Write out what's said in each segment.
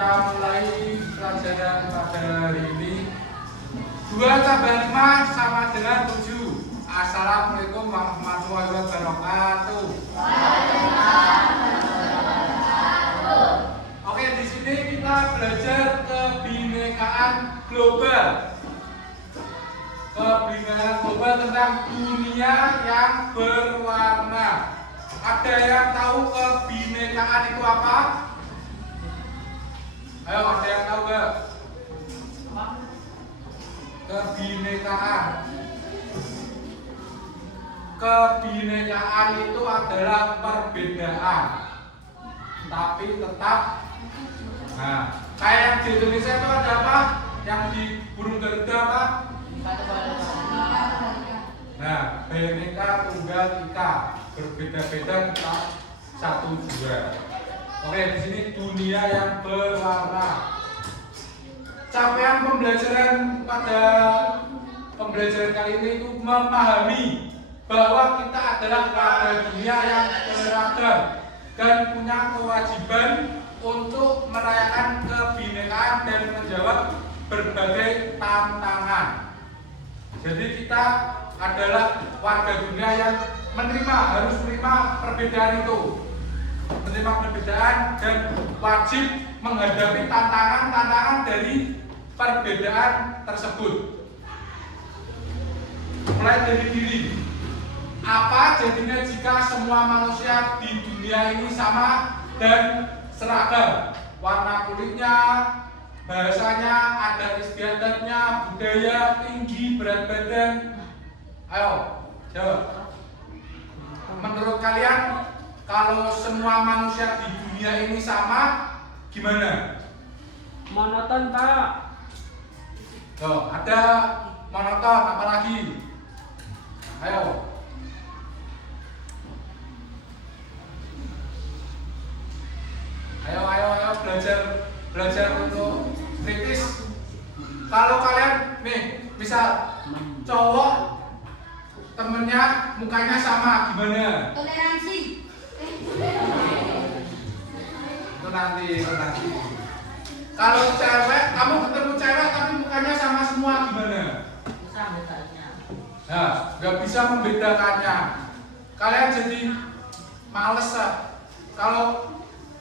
kita mulai pelajaran pada hari ini. 2 tambah 5 sama dengan 7. Assalamualaikum warahmatullahi wabarakatuh. Oke, di sini kita belajar kebinekaan global. Kebinekaan global tentang dunia yang berwarna. Ada yang tahu kebinekaan itu apa? Ayo, ada yang tahu gak? Kebinekaan. Kebinekaan itu adalah perbedaan, tapi tetap. Nah, kayak yang di Indonesia itu ada apa? Yang di burung Garuda apa? Nah, Bhinneka Tunggal Ika, berbeda-beda kita satu jua. Oke, di sini dunia yang berwarna. Capaian pembelajaran pada pembelajaran kali ini itu memahami bahwa kita adalah warga dunia yang beragam dan punya kewajiban untuk merayakan kebinekaan dan menjawab berbagai tantangan. Jadi kita adalah warga dunia yang harus menerima perbedaan itu, menerima perbedaan dan wajib menghadapi tantangan-tantangan dari perbedaan tersebut. Mulai dari diri. Apa jadinya jika semua manusia di dunia ini sama dan seragam? Warna kulitnya, bahasanya, adat istiadatnya, budaya, tinggi, berat badan. Ayo, jawab. Menurut kalian, kalau semua manusia di dunia ini sama, gimana? Monoton, Pak. Tuh, ada monoton, apalagi? Ayo. Ayo belajar untuk kritis. Kalau kalian nih, misal cowok temennya mukanya sama, gimana? Toleransi. Itu nanti. Kalau cewek, kamu ketemu cewek tapi mukanya sama semua, gimana? Bisa bedanya. Nah, nggak bisa membedakannya. Kalian jadi males lah. Kalau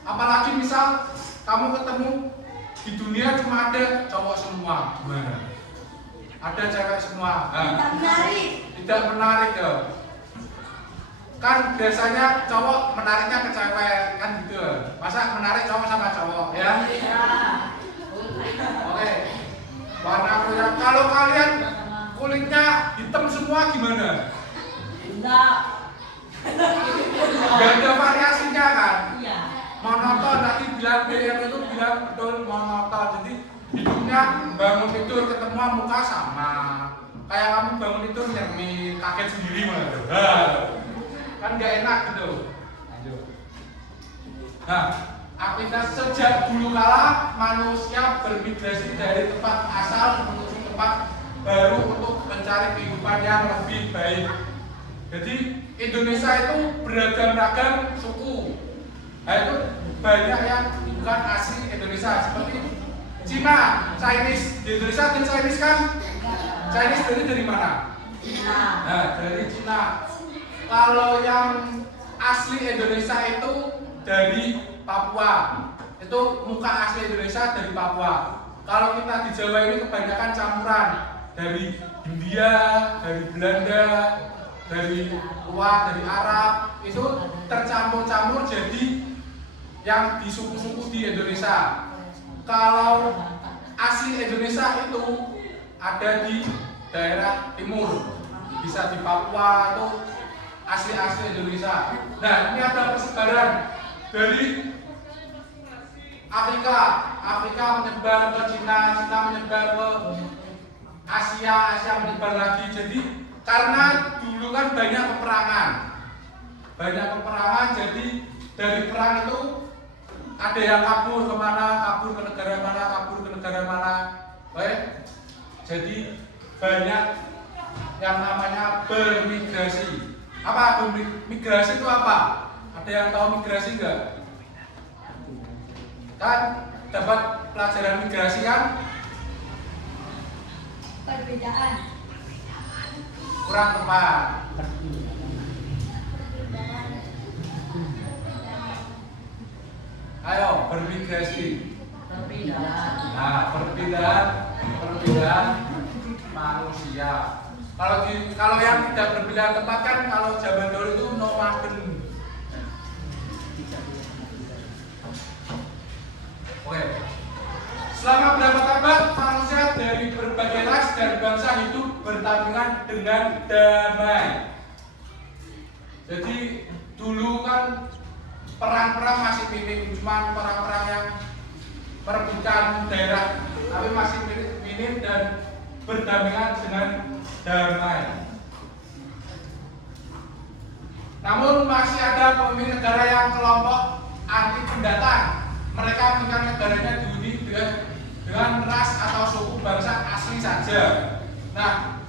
apalagi misal kamu ketemu di dunia cuma ada cowok semua, gimana? Ada cewek semua. Nah, tidak menarik ya. Kan biasanya cowok menariknya ke cewek, kan gitu. Masa menarik cowok sama cowok, ya? Oke. Warna kulit. Kalau kalian kulitnya hitam semua gimana? Enggak. Gak ada variasinya kan? Iya. Monoton, nanti bilang BM itu bilang betul monoton. Jadi hidupnya bangun tidur ketemu muka sama. Kayak kamu bangun tidur nyermin, kaget sendiri malah. Kan gak enak gitu. Lanjut. Nah, aktivitas sejak dulu kala manusia bermigrasi dari tempat asal menuju tempat baru untuk mencari kehidupan yang lebih baik. Jadi Indonesia itu beragam-ragam suku. Nah, itu banyak yang bukan asli Indonesia seperti Cina, Chinese. Di Indonesia ada Chinese kan? Chinese dari mana? Cina. Nah, dari Cina. Kalau yang asli Indonesia itu dari Papua. Itu muka asli Indonesia dari Papua. Kalau kita di Jawa ini kebanyakan campuran dari India, dari Belanda, dari luar, dari Arab. Itu tercampur-campur jadi yang di suku-suku di Indonesia. Kalau asli Indonesia itu ada di daerah timur, bisa di Papua, itu asli Indonesia. Nah, ini ada persebaran dari Afrika menyebar ke Cina menyebar ke Asia menyebar lagi. Jadi karena dulu kan banyak peperangan, jadi dari perang itu ada yang kabur kemana, kabur ke negara mana. Baik, jadi banyak yang namanya bermigrasi. Apa migrasi itu apa? Ada yang tahu migrasi enggak? Kan dapat pelajaran migrasi kan? Perbedaan. Kurang tepat. Ayo, bermigrasi. Perbedaan. Nah, perbedaan manusia. Kalau yang tidak berbeda tempat kan kalau zaman dulu itu nomaden. Oke. Selama berapa abad manusia dari berbagai ras dan bangsa hidup berdampingan dengan damai. Jadi dulu kan perang-perang masih minim, cuma perang-perang yang merebutkan daerah, tapi masih minim dan berdampingan dengan damai. Namun masih ada pemimpin negara yang kelompok anti pendatang. Mereka menginginkan negaranya dihuni dengan ras atau suku bangsa asli saja. Nah,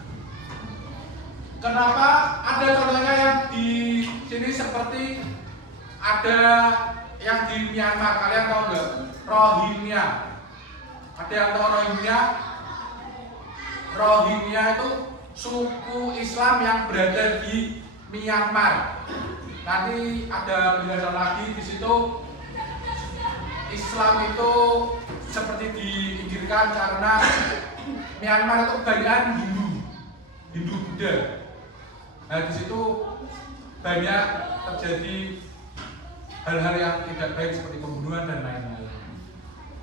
kenapa ada contohnya yang di sini seperti ada yang di Myanmar, kalian tahu nggak? Rohingya. Ada yang tahu Rohingya? Rohingya itu suku Islam yang berada di Myanmar. Nanti ada penjelasan lagi di situ. Islam itu seperti diinggirkan karena Myanmar itu kebanyakan Hindu Buddha. Nah di situ banyak terjadi hal-hal yang tidak baik seperti pembunuhan dan lain-lain.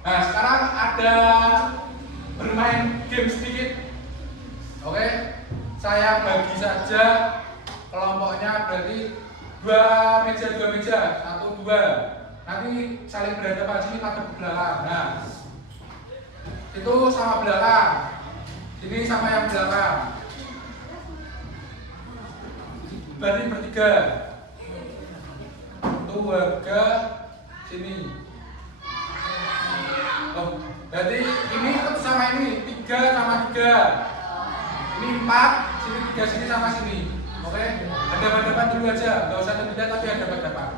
Nah sekarang ada bermain game sedikit. Oke, saya bagi saja kelompoknya berarti dua meja, 1, 2. Nanti saling berhadapan sini pada belakang. Nah, itu sama belakang. Ini sama yang belakang. Berarti bertiga. Itu warga sini. Oh, berarti ini sama ini 3 sama 3. Ini 4, sini 3, sini sama sini. Oke, hadap-hadapan dulu aja, nggak usah pindah tapi hadap-hadapan.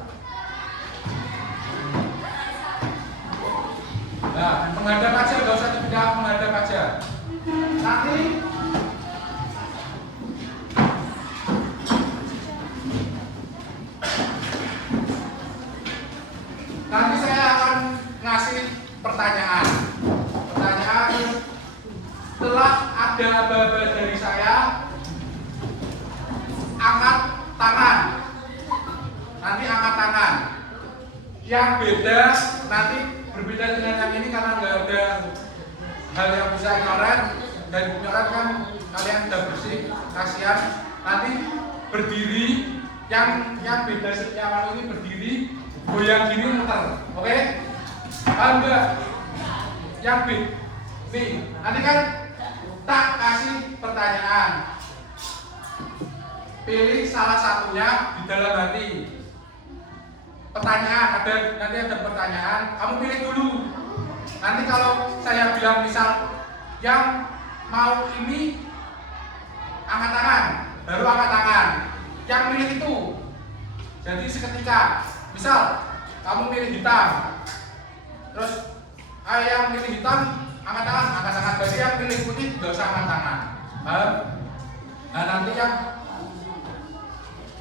Nah, menghadap aja, nggak usah pindah, menghadap aja. Nanti saya akan ngasih pertanyaan. Setelah ada aba-aba dari saya, angkat tangan. Nanti angkat tangan. Yang beda nanti berbeda dengan yang ini karena nggak ada hal yang bisa nyoret, dan nyoret kan kalian udah bersih, kasihan. Nanti berdiri, yang beda yang ini berdiri, goyang gini muter, oke? Paham nggak? Yang beda, nih nanti kan tak kasih pertanyaan, pilih salah satunya di dalam hati. Pertanyaan, nanti ada pertanyaan, kamu pilih dulu. Nanti kalau saya bilang misal yang mau ini angkat tangan, baru angkat tangan. Yang pilih itu. Jadi seketika, misal kamu pilih hitam, terus yang pilih hitam angkat tangan. Berarti yang pilih putih nggak usah angkat tangan. Nah nanti yang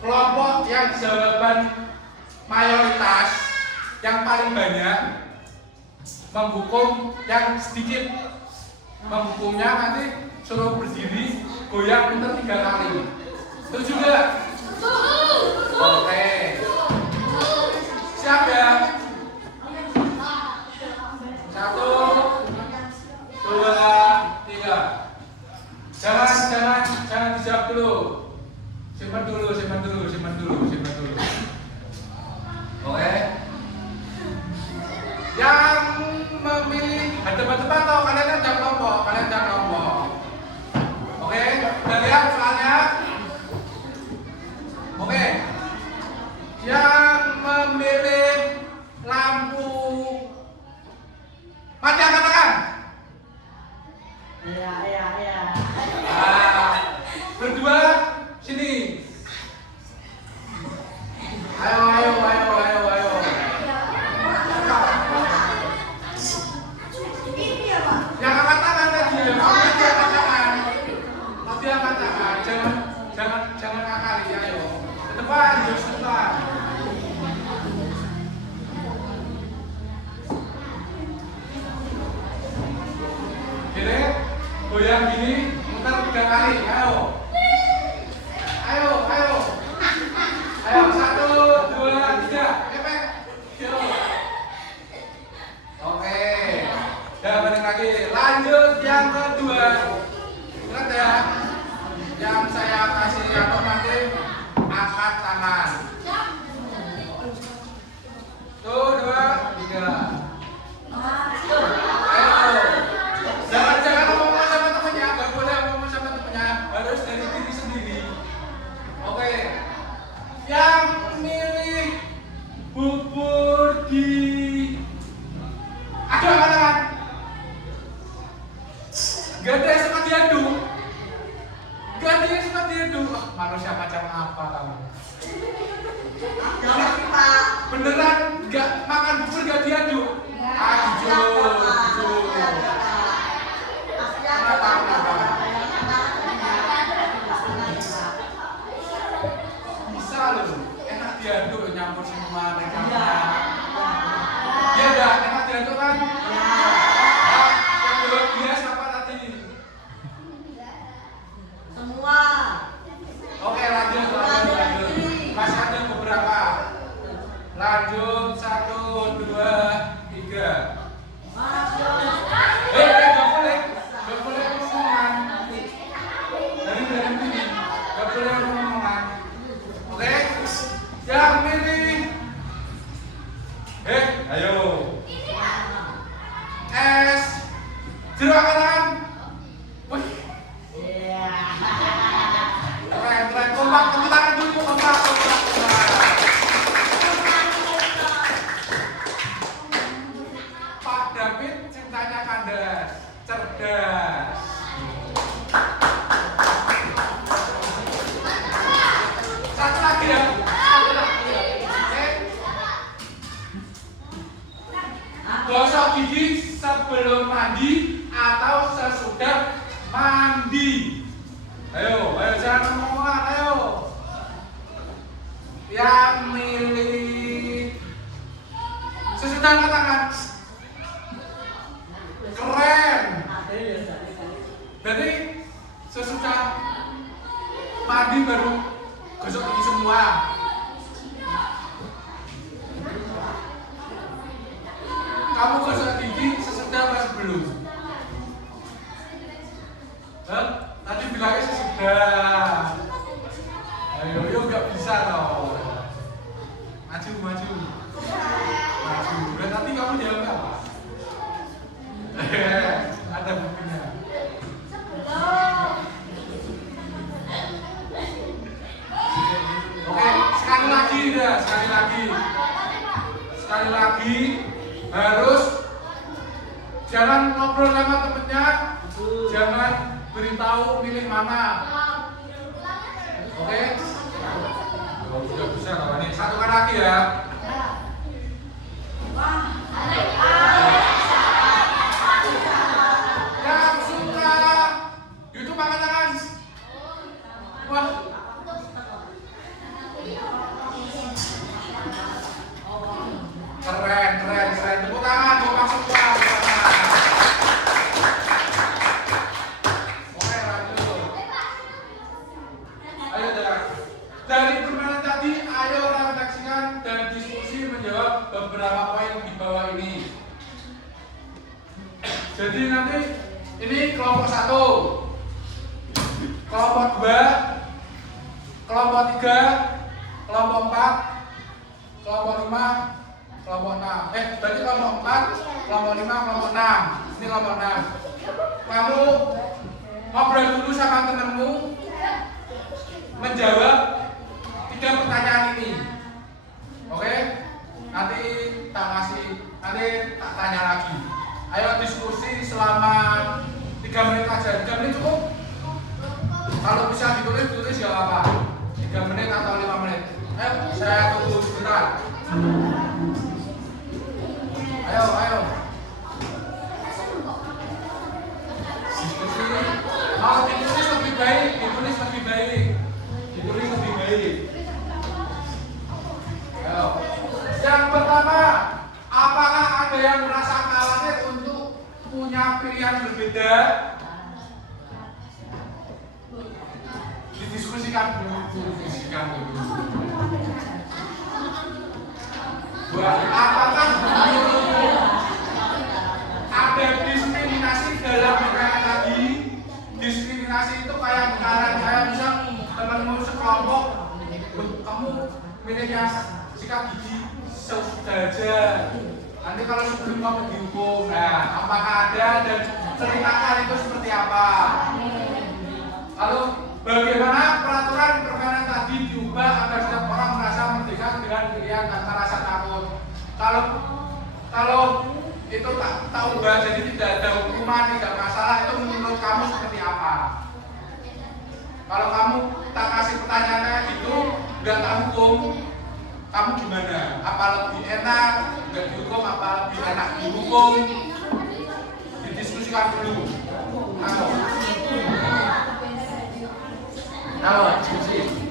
kelompok yang jawaban mayoritas yang paling banyak menghukum yang sedikit. Menghukumnya nanti suruh berdiri, goyang muter 3 kali. Setuju nggak? Oke. Siap ya? 1, 2, 3. Jangan dijawab dulu. Simpan dulu. Oke. Yang memilih hadap-hadapan atau kalian ada kelompok? Oke, udah lihat soalnya? Oke. Yang memilih lampu mati angkat tangan. Iya. Berdua sini. Ayo. Enggak makan bubur enggak diaduk. Ah, jujur. Bisa loh, enak diaduk nyampur semua mereka. Iya enggak, enak diaduk kan? Ah, yang jawab dia siapa tadi? Semua. Oke, lanjut. Masih ada beberapa. Lanjut, 1, 2, 3. Gak boleh ngomongan. Dari sini, gak boleh ngomongan. Oke, yang milih. Ayo. Es jeruk kanan. Wih, keren. Kompak, tepuk tangan dulu, kompak. Pak David cintanya kandas, cerdas. Satu lagi ya. Gosok gigi sebelum mandi atau sesudah mandi. Ayo, jangan ngomongan, ayo. Yang milih sesudah angkat tangan. Keren. Berarti sesudah mandi baru gosok gigi semua. Kamu gosok gigi sesudah apa sebelum? Tadi bilangnya sesudah. Ayo nggak bisa loh. Maju. Berarti kamu jawab apa? Ada buktinya. Oke, sekali lagi harus jangan ngobrol sama temennya, jangan beritahu pilih mana. Oke? Sudah bisa kawan ini. Satu kali lagi ya. Yang suka YouTube angkat tangan. Wah. Keren. Tepuk tangan, masuk kelas. Oke, lanjut. Ayo, dari permainan tadi, ayo refleksikan dan diskusi menjawab beberapa poin di bawah ini. Jadi nanti ini kelompok 1, kelompok 2, kelompok 3, kelompok 4, kelompok 5, kelompok 6. Berarti kelompok 4, kelompok 5, kelompok 6. Ini kelompok 6. Kamu ngobrol dulu sama temanmu, menjawab 3 pertanyaan ini. Oke? Nanti tak tanya lagi. Ayo diskusi selama 3 menit aja. 3 menit cukup? Kalau bisa ditulis ya apa? 3 menit atau 5 menit. Ayo, saya tunggu sebentar. Ayo. Diskusi. Kalau ditulis lebih baik. Ayo. Yang pertama, apakah ada yang merasa khawatir untuk punya pilihan berbeda? Didiskusikan dulu. Apakah ada diskriminasi dalam perkara tadi? Diskriminasi itu kayak misal temanmu sekelompok, kamu milihnya sikat gigi sesudah aja. Nanti kalau sebelum kamu dihukum, nah apakah ada dan ceritakan itu seperti apa? Lalu bagaimana peraturan permainan tadi diubah agar setiap orang merasa merdeka dengan pilihan tanpa rasa takut? Kalau itu tak ubah jadi tidak ada hukuman, tidak masalah, itu menurut kamu seperti apa? Kalau kamu tak kasih pertanyaannya gitu, nggak tak hukum, kamu gimana? Apa lebih enak nggak dihukum? Apa lebih enak dihukum? Didiskusikan dulu. Halo, diskusi.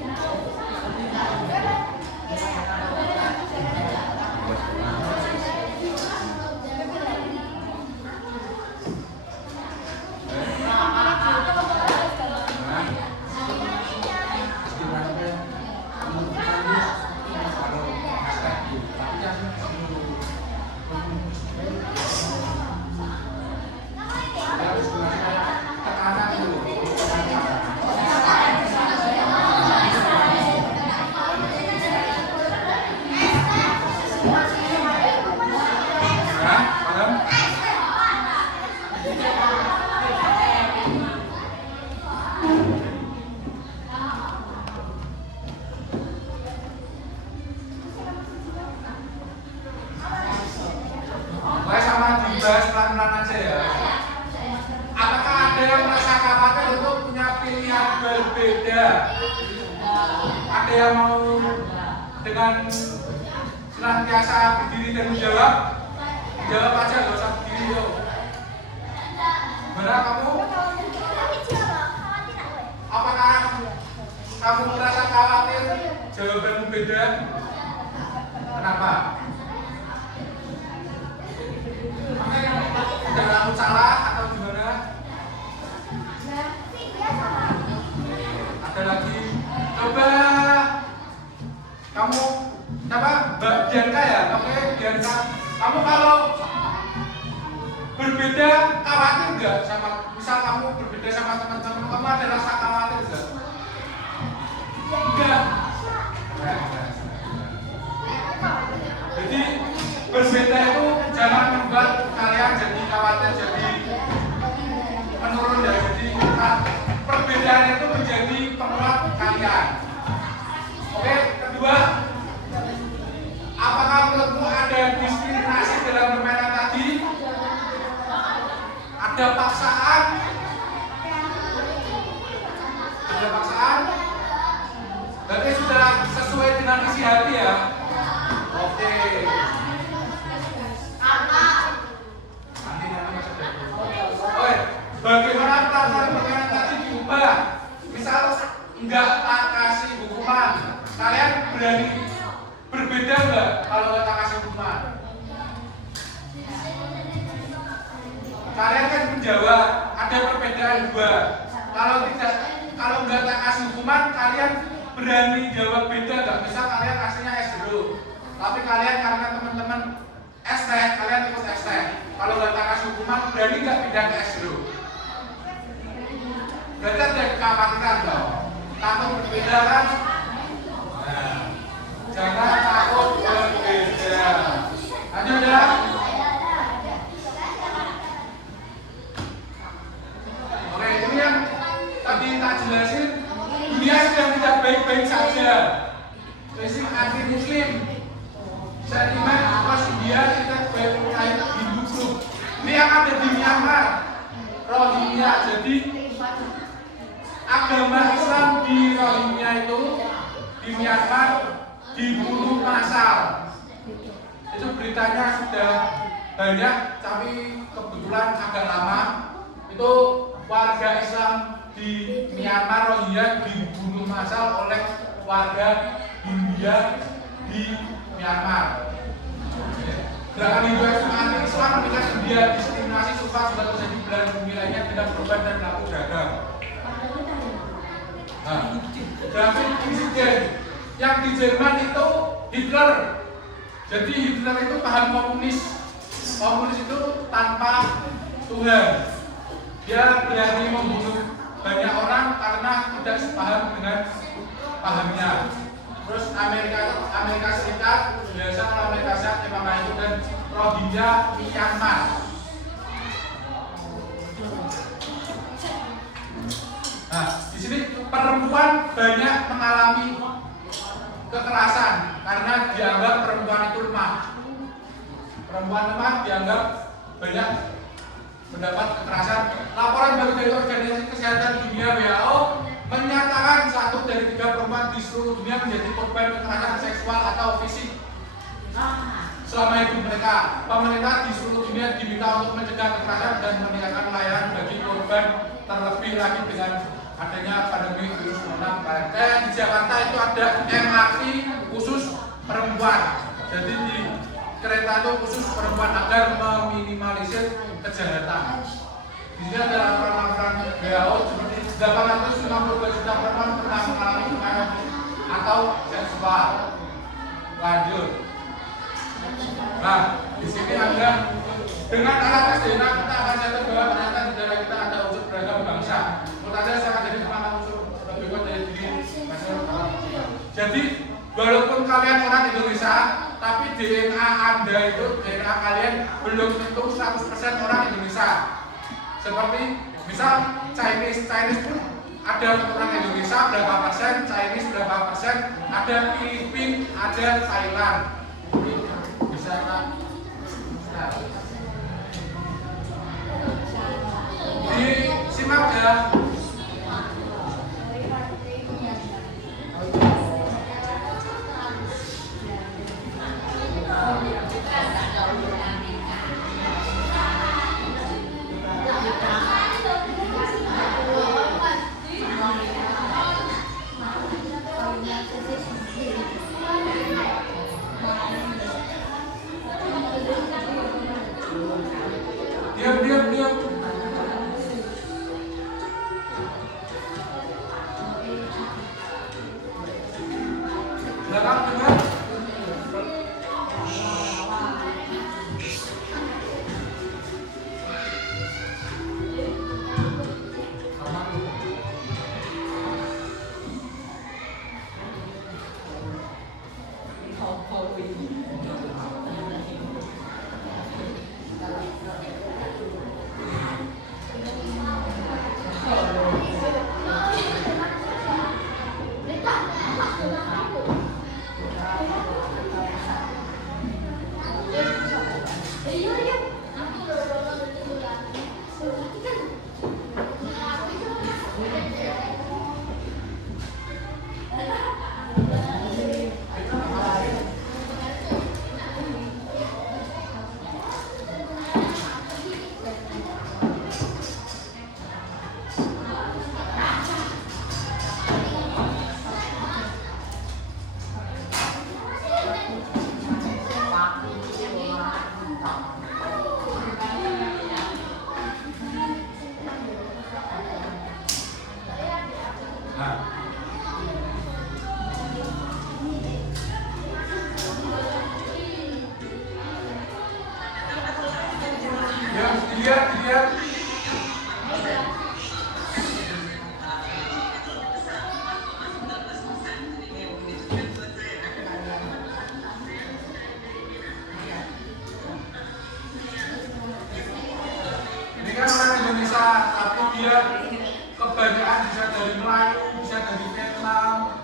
Boleh sama dibahas pelan-pelan aja ya. Apakah ada yang merasa khawatir untuk punya pilihan berbeda? Ada yang mau dengan senantiasa berdiri dan menjawab? Jawab aja, gak usah berdiri yuk. Benar kamu? Apakah kamu merasa khawatir? Jawabanmu beda? Kenapa? Tidak kamu salah atau gimana? Ada lagi? Coba kamu apa? Mbak Bianca ya? Oke, Bianca. Kamu kalau berbeda khawatir nggak sama? Misal kamu berbeda sama teman-teman, kamu ada rasa khawatir nggak? Enggak. Jadi berbeda itu jangan membuat kalian jadi khawatir, jadi menurun ya. Jadi perbedaan itu menjadi penguat kalian. Oke, kedua, apakah menurutmu ada diskriminasi dalam permainan tadi? Ada paksaan? Ada paksaan? Berarti sudah sesuai dengan isi hati ya? Oke. Oke, bagaimana peraturan permainan tadi diubah? Misal enggak tak kasih hukuman, kalian berani berbeda enggak kalau enggak tak kasih hukuman? Kalian kan menjawab ada perbedaan dua. Kalau enggak tak kasih hukuman, kalian berani jawab beda enggak? Misal kalian kasihnya es jeruk, tapi kalian karena teman-teman es teh, kalian ikut es teh. Kalau nggak tak kasih hukuman, berani nggak pindah ke es jeruk? Berarti ada kekhawatiran dong. Takut berbeda kan? Nah, jangan takut berbeda. Lanjut ya. Oke, ini yang tadi tak jelasin. Dunia sedang tidak baik-baik saja. Jadi anti Muslim. Sentimen atas India kita berkait Hindu grup. Ini yang ada di Myanmar, Rohingya. Jadi agama Islam di Rohingya itu di Myanmar dibunuh massal. Itu beritanya sudah banyak, tapi kebetulan agak lama. Itu warga Islam di Myanmar Rohingya dibunuh massal oleh warga India di Myanmar. Gerakan Hindu anti-Islam mendekat India diskriminasi sumpah sudah terjadi belahan bumi lainnya dengan korban dan pelaku beragam. Nah, grafik insiden yang di Jerman itu Hitler. Jadi Hitler itu paham komunis. Komunis itu tanpa Tuhan. Dia berani membunuh banyak orang karena tidak sepaham dengan pahamnya. Terus Amerika Serikat biasa Amerika Serikat Jepang itu dan Rohingya Myanmar. Nah, di sini perempuan banyak mengalami kekerasan karena dianggap perempuan itu lemah. Perempuan lemah dianggap banyak mendapat kekerasan. Laporan baru dari Organisasi Kesehatan Dunia WHO menyatakan 1 dari 3 perempuan di seluruh dunia menjadi korban kekerasan seksual atau fisik selama hidup mereka. Pemerintah di seluruh dunia diminta untuk mencegah kekerasan dan meningkatkan layanan bagi korban, terlebih lagi dengan adanya pandemi virus corona. Dan di Jakarta itu ada MRT khusus perempuan. Jadi di kereta itu khusus perempuan agar meminimalisir kejahatan. Di sini ada laporan-laporan WHO seperti 852 juta perempuan pernah mengalami kekerasan atau seksual. Lanjut. Nah, di sini ada dengan alat tes DNA kita akan catat bahwa ternyata di daerah kita ada unsur beragam bangsa. Menurut Anda saya akan jadi semangat unsur lebih kuat dari diri masyarakat. Jadi walaupun kalian orang Indonesia, tapi DNA Anda itu DNA kalian belum tentu 100% orang Indonesia. Seperti misal Chinese pun ada orang Indonesia berapa persen, Chinese berapa persen, ada Filipina, ada Thailand. Bisa kan? Disimak ya. Diam. Belakang dengar. Dilihat. Ini kan orang Indonesia, tapi dia kebanyakan bisa dari Melayu, bisa dari Vietnam.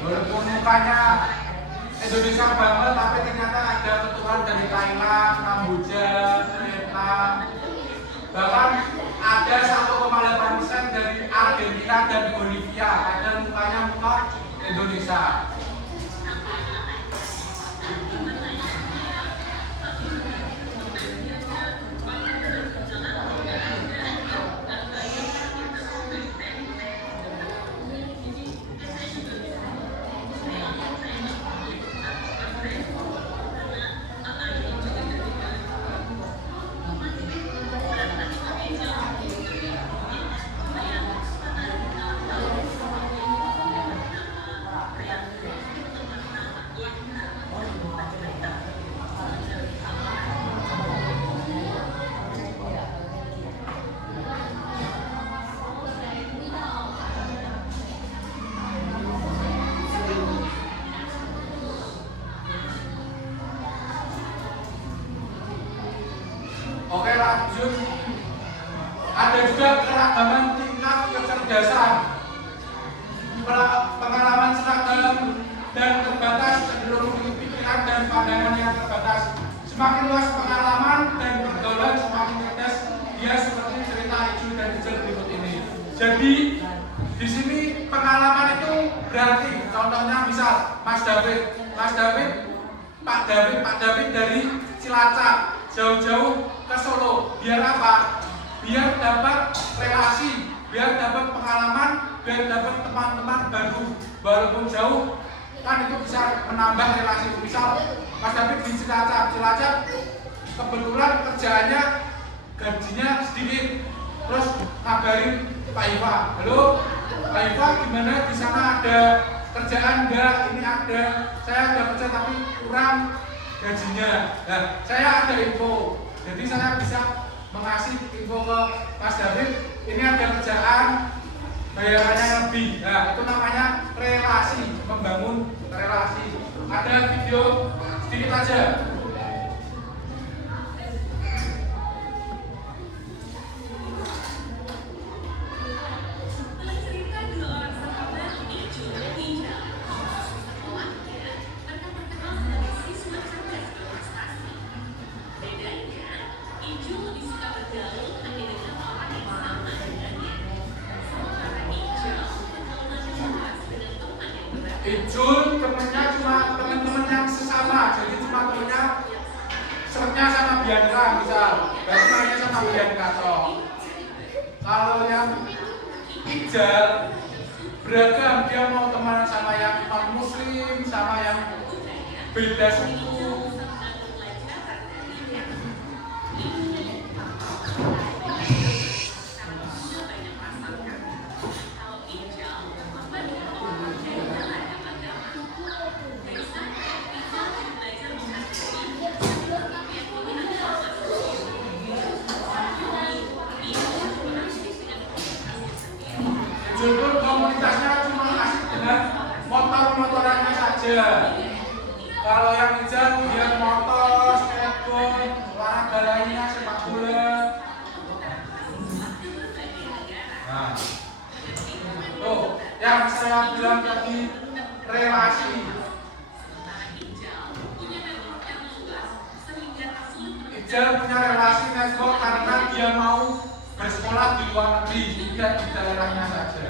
Walaupun mukanya Indonesia banget, tapi ternyata ada keturunan dari Thailand, Kamboja, Vietnam, bahkan ada 1,8% dari Argentina dan Bolivia. Ada mukanya muka Indonesia. terjun. Ada juga keragaman tingkat kecerdasan. Pengalaman seragam dan terbatas cenderung memiliki pikiran dan pandangan yang terbatas. Semakin luas pengalaman dan pergaulan, semakin cerdas dia, seperti cerita Ijul dan Ijul berikut ini. Jadi di sini pengalaman itu berarti, contohnya misal Pak David dari Cilacap jauh-jauh ke Solo. Biar apa? Biar dapat relasi, biar dapat pengalaman, biar dapat teman-teman baru. Walaupun jauh, kan itu bisa menambah relasi. Misal Mas David di Cilacap kebetulan kerjaannya gajinya sedikit, terus ngabarin Pak Iva, halo Pak Iva, gimana di sana ada kerjaan enggak? Ini ada, saya ada kerja tapi kurang gajinya. Nah, saya ada info, jadi saya bisa mengasih info ke Mas David, ini ada kerjaan bayarannya lebih. Nah, itu namanya relasi, membangun relasi. Ada video sedikit aja. Ijul temennya cuma teman-teman yang sesama, jadi cuma temennya sernya sama Bianca misal, baru mainnya sama Bianca toh. Kalau yang Ijal beragam, dia mau teman sama yang non muslim, sama yang beda suku. Judul komunitasnya cuma asik dengan motor-motorannya saja. Kalau yang Ijal dia motor, skateboard, olahraga lainnya, sepak bola. Nah, tuh yang saya bilang tadi, relasi. Ijal punya relasi network karena dia mau bersekolah di luar negeri, tidak di daerahnya saja.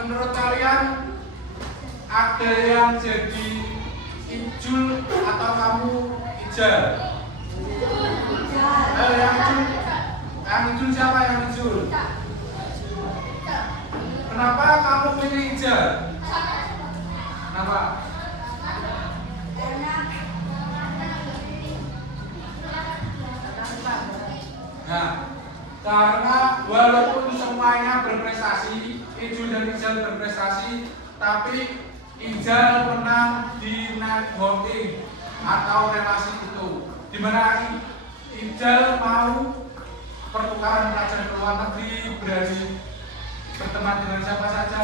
Menurut kalian ada yang jadi Ijul atau kamu Ijal? Yang Ijul siapa yang Ijul? Kenapa kamu pilih Ijal? Kenapa? Nah, Karena walaupun semuanya berprestasi, Ijul dan Ijal berprestasi, tapi Ijal menang di networking atau relasi itu, dimana Ijal mau pertukaran pelajar ke luar negeri, berani berteman dengan siapa saja.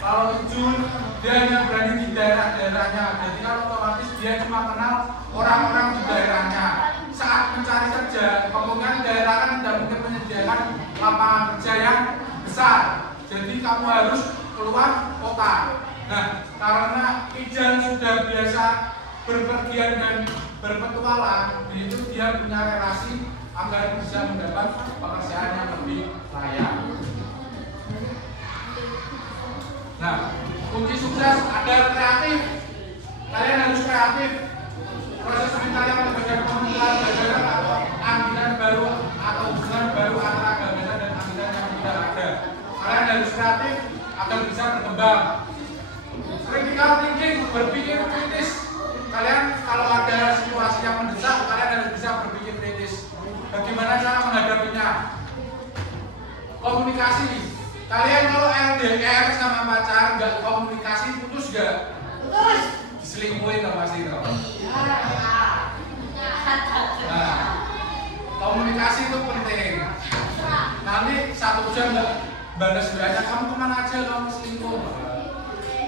Kalau Ijul dia hanya berani di daerah-daerahnya, jadi kalau otomatis dia cuma kenal orang-orang di daerahnya. Saat mencari kerja, kemungkinan daerah kan tidak mungkin menyediakan lapangan kerja yang besar, jadi kamu harus keluar kota. Nah, karena Ijal sudah biasa berpergian dan berpetualang, itu dia punya relasi agar bisa mendapat pekerjaan yang lebih layak. Nah, kunci sukses ada kreatif. Kalian harus kreatif. Proses pencarian berbagai pemikiran, gagasan atau anggaran baru atau hubungan baru antara gagasan dan anggaran yang tidak ada. Kalian harus kreatif agar bisa berkembang. Critical thinking, berpikir kritis. Kalian kalau ada situasi yang mendesak, kalian harus bisa berpikir kritis. Bagaimana cara menghadapinya? Komunikasi. Kalian kalau LDR sama pacar nggak komunikasi, putus nggak? Putus. Diselingkuhin nggak pasti dong. Nah, komunikasi itu penting. Nanti 1 jam nggak balas WA-nya, kamu kemana aja, kamu selingkuh.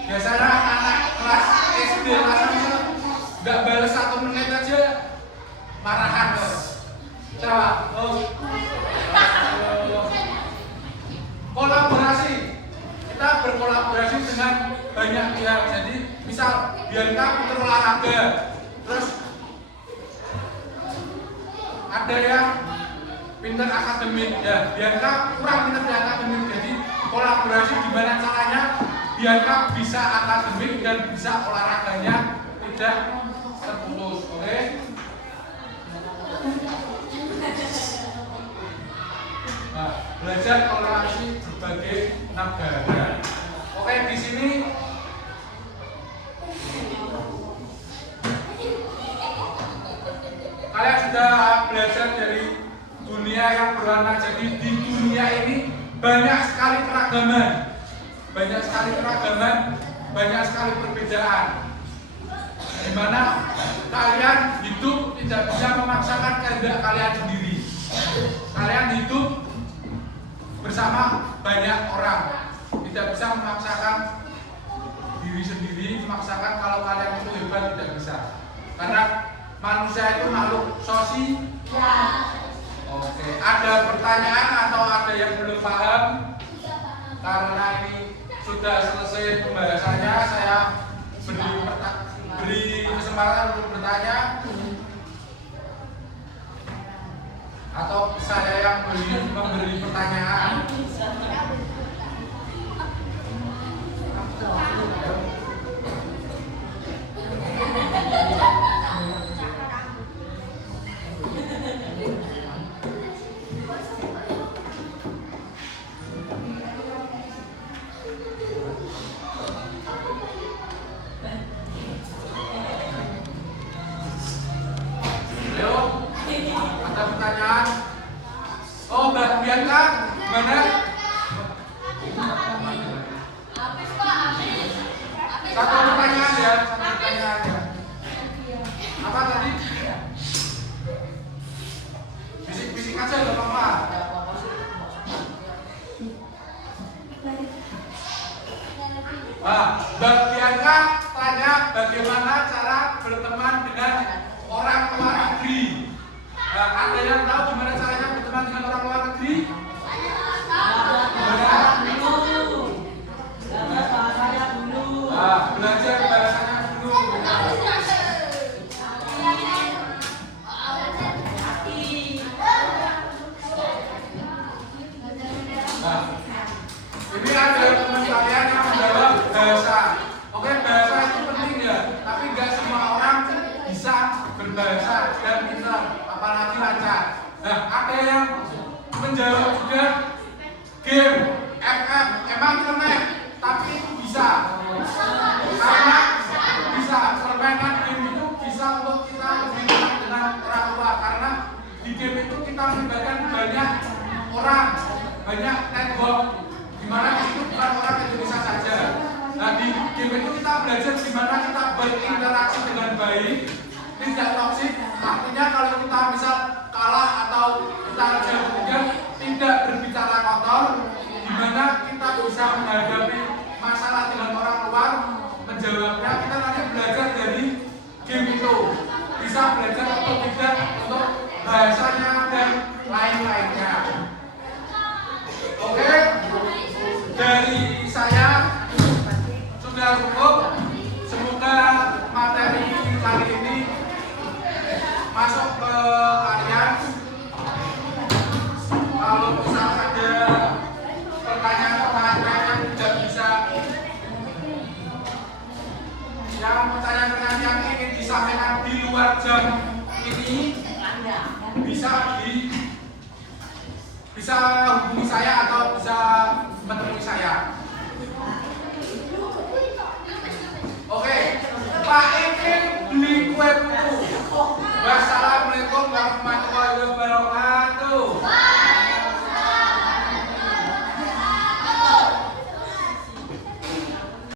Biasanya anak kelas SD kelas 1 nggak balas 1 menit aja marahan bos. Coba, kolaborasi. Kita berkolaborasi dengan banyak pihak. Jadi misal Bianca pinter olahraga, terus ada yang pinter akademik, ya Bianca kurang pinter di akademik. Jadi kolaborasi gimana caranya Bianca bisa akademik dan bisa olahraganya tidak terputus, oke? Nah, belajar toleransi berbagai negara. Oke, di sini kalian sudah belajar dari dunia yang berwarna. Jadi di dunia ini banyak sekali keragaman, banyak sekali perbedaan. Di mana kalian hidup tidak bisa memaksakan kehendak kalian sendiri. Kalian hidup bersama banyak orang, tidak bisa memaksakan diri sendiri, memaksakan kalau kalian itu hebat, tidak bisa. Karena manusia itu makhluk sosial. Oke, ada pertanyaan atau ada yang belum paham? Karena ini sudah selesai pembahasannya, saya beri kesempatan untuk bertanya. Atau saya yang memberi pertanyaan. Pertanyaan. Oh, Mbak Bianca, mana? Satu pertanyaan ya, Apa tadi? Bisik-bisik aja, gak apa-apa. Nah, Mbak Bianca tanya bagaimana cara berteman dengan orang luar negeri. Nah, ada yang tahu gimana caranya berteman dengan orang luar negeri? Belajar bahasanya dulu. Nah, ini ada teman kalian yang menjawab bahasa. Oke, bahasa itu penting ya, tapi nggak semua orang bisa berbahasa dan pintar, apalagi lancar. Nah, ada yang menjawab juga game, FF, emang internet, tapi itu bisa. Karena bisa permainan game itu bisa untuk kita lebih dekat dengan orang tua, karena di game itu kita melibatkan banyak orang, banyak network. Dimana di situ bukan orang Indonesia saja. Nah di game itu kita belajar gimana kita berinteraksi dengan baik, tidak toksik. Artinya kalau kita misal kalah atau kita jauh kemudian tidak berbicara kotor, gimana kita bisa menghadapi masalah dengan orang luar, menjawabnya. Kita nanti belajar dari game itu, bisa belajar untuk tidak untuk bahasanya dan lain-lainnya. Oke, dari saya sudah cukup. Semoga materi kali ini masuk ke kalian. Kalau misal ada pertanyaan-pertanyaan yang tidak bisa, yang pertanyaan yang ingin disampaikan di luar jam ini, bisa hubungi saya atau bisa menemui saya.